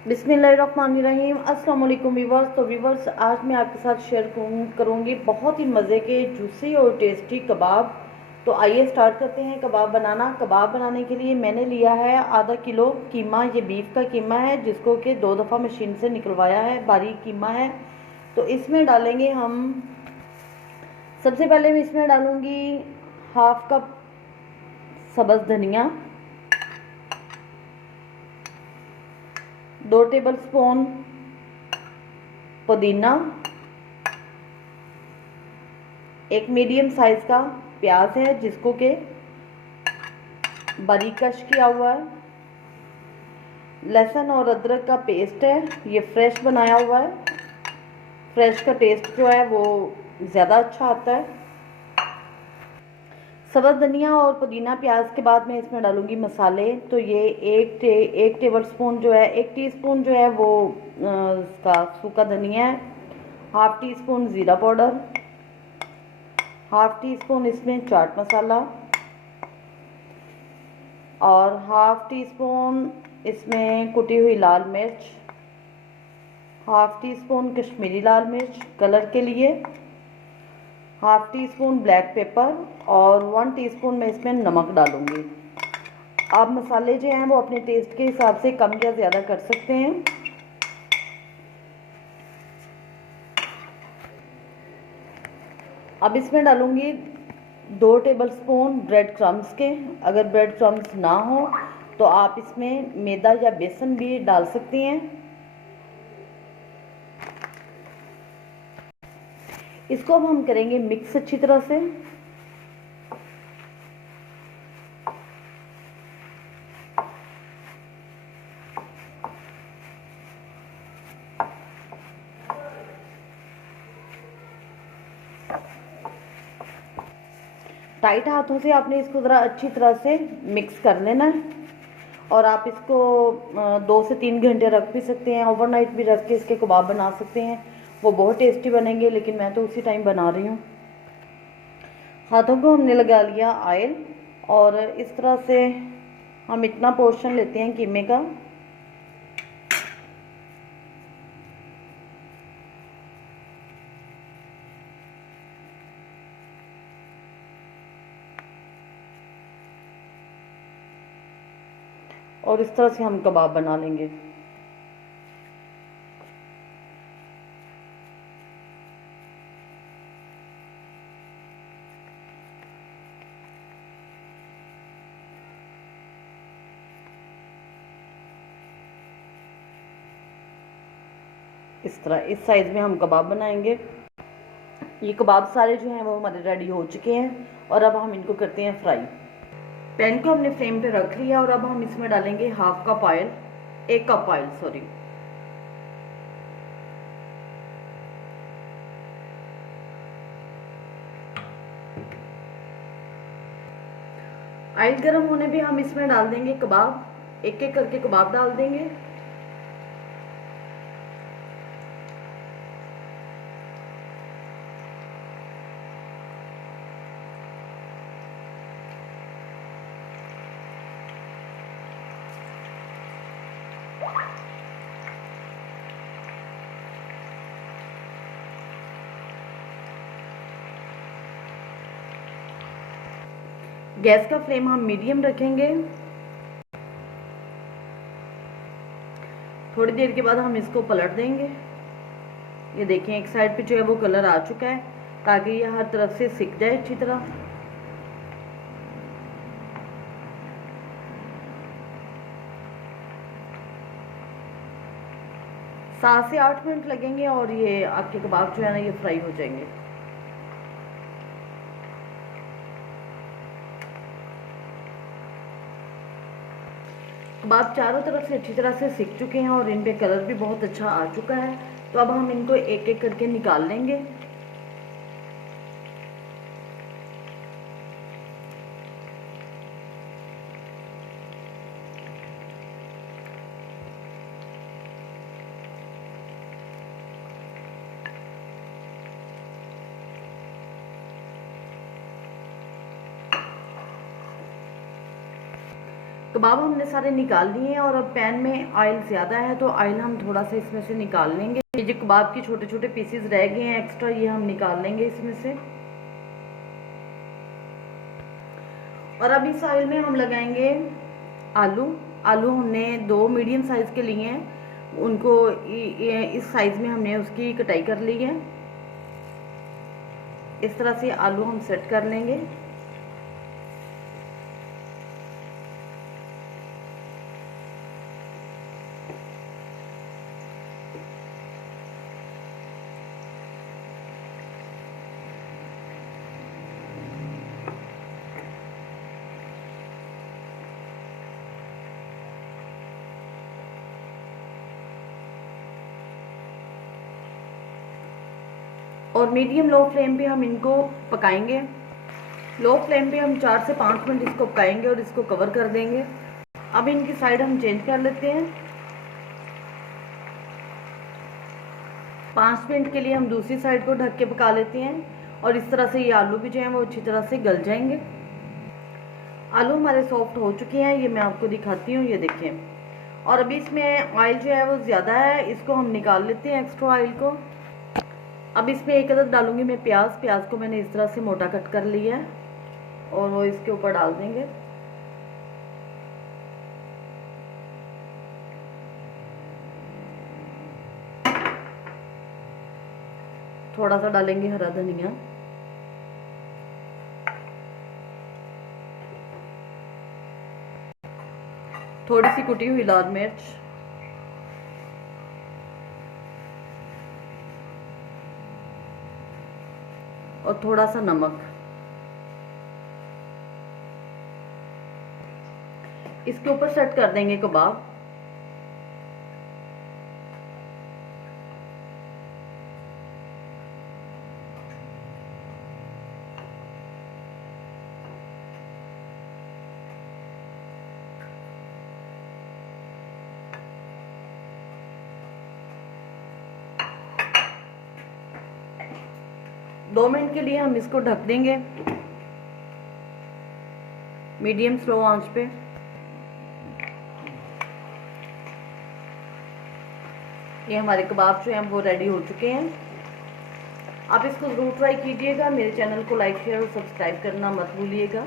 बिस्मिल्लाहिर्रहमानिर्रहीम। अस्सलाम वालेकुम वीवर्स। तो वीवर्स, आज मैं आपके साथ शेयर करूँगी बहुत ही मज़े के जूसी और टेस्टी कबाब। तो आइए स्टार्ट करते हैं कबाब बनाना। कबाब बनाने के लिए मैंने लिया है आधा किलो कीमा। ये बीफ का कीमा है जिसको कि 2 दफ़ा मशीन से निकलवाया है, बारीक कीमा है। तो इसमें डालेंगे हम, सबसे पहले मैं इसमें डालूँगी हाफ कप सब्ज़ धनिया, 2 टेबल स्पून पुदीना, एक मीडियम साइज़ का प्याज है जिसको के बारीक कश किया हुआ है, लहसुन और अदरक का पेस्ट है, ये फ्रेश बनाया हुआ है। फ्रेश का टेस्ट जो है वो ज़्यादा अच्छा आता है। सब्ज़ धनिया और पुदीना प्याज के बाद मैं इसमें डालूँगी मसाले। तो ये एक टेबल स्पून जो है, 1 टीस्पून जो है वो इसका सूखा धनिया है, हाफ़ टी स्पून ज़ीरा पाउडर, हाफ़ टी स्पून इसमें चाट मसाला और हाफ़ टी स्पून इसमें कुटी हुई लाल मिर्च, हाफ़ टी स्पून कश्मीरी लाल मिर्च कलर के लिए, half tea spoon black pepper और 1 टीस्पून मैं इसमें नमक डालूँगी। आप मसाले जो हैं वो अपने टेस्ट के हिसाब से कम या ज़्यादा कर सकते हैं। अब इसमें डालूँगी 2 टेबल स्पून ब्रेड क्रम्स के। अगर ब्रेड क्रम्स ना हो तो आप इसमें मैदा या बेसन भी डाल सकती हैं। इसको अब हम करेंगे मिक्स अच्छी तरह से। टाइट हाथों से आपने इसको ज़रा अच्छी तरह से मिक्स कर लेना है। और आप इसको 2 से 3 घंटे रख भी सकते हैं, ओवरनाइट भी रख के इसके कबाब बना सकते हैं। वो बहुत टेस्टी बनेंगे, लेकिन मैं तो उसी टाइम बना रही हूँ। हाथों को हमने लगा लिया ऑयल और इस तरह से हम इतना पोर्शन लेते हैं कीमे का। और इस तरह से हम कबाब बना लेंगे। इस तरह इस साइज़ में हम कबाब बनाएंगे। ये कबाब सारे जो हैं वो हमारे रेडी हो चुके हैं और अब हम इनको करते हैं फ्राई। पैन को हमने फ्लेम पे रख लिया और अब हम इसमें डालेंगे half cup oil, 1 cup oil sorry. Oil गर्म होने पे हम इसमें डाल देंगे कबाब, एक एक करके कबाब डाल देंगे। गैस का फ्लेम हम मीडियम रखेंगे। थोड़ी देर के बाद हम इसको पलट देंगे। ये देखें, एक साइड पे जो है वो कलर आ चुका है, ताकि ये हर तरफ से सिक जाए अच्छी तरह। सात से 8 मिनट लगेंगे और ये आपके कबाब जो है ना ये फ्राई हो जाएंगे। कबाब चारों तरफ से अच्छी तरह से सिक चुके हैं और इन पे कलर भी बहुत अच्छा आ चुका है। तो अब हम इनको एक एक करके निकाल लेंगे। कबाब हमने सारे निकाल लिए हैं और अब पैन में ऑयल ज़्यादा है तो ऑयल हम थोड़ा सा इसमें से निकाल लेंगे। ये जो कबाब के छोटे छोटे पीसेस रह गए हैं एक्स्ट्रा, ये हम निकाल लेंगे इसमें से। और अब इस ऑयल में हम लगाएंगे आलू। आलू हमने 2 मीडियम साइज़ के लिए हैं, उनको इस साइज़ में हमने उसकी कटाई कर ली है। इस तरह से आलू हम सेट कर लेंगे। और मीडियम लो फ्लेम पे हम इनको पकाएंगे। लो फ्लेम पे हम 4 से 5 मिनट इसको पकाएंगे और इसको कवर कर देंगे। अब इनकी साइड हम चेंज कर लेते हैं। 5 मिनट के लिए हम दूसरी साइड को ढक के पका लेते हैं और इस तरह से ये आलू भी जो हैं वो अच्छी तरह से गल जाएंगे। आलू हमारे सॉफ्ट हो चुके हैं, ये मैं आपको दिखाती हूँ, ये देखें। और अभी इसमें ऑयल जो है वो ज़्यादा है, इसको हम निकाल लेते हैं एक्स्ट्रा ऑयल को। अब इसमें एक अदद डालूंगी मैं प्याज। प्याज को मैंने इस तरह से मोटा कट कर लिया है और वो इसके ऊपर डाल देंगे। थोड़ा सा डालेंगे हरा धनिया, थोड़ी सी कुटी हुई लाल मिर्च, और थोड़ा सा नमक। इसके ऊपर सेट कर देंगे कबाब। दो मिनट के लिए हम इसको ढक देंगे मीडियम स्लो आंच पे। ये हमारे कबाब जो हैं वो रेडी हो चुके हैं। आप इसको ज़रूर ट्राई कीजिएगा। मेरे चैनल को लाइक शेयर और सब्सक्राइब करना मत भूलिएगा।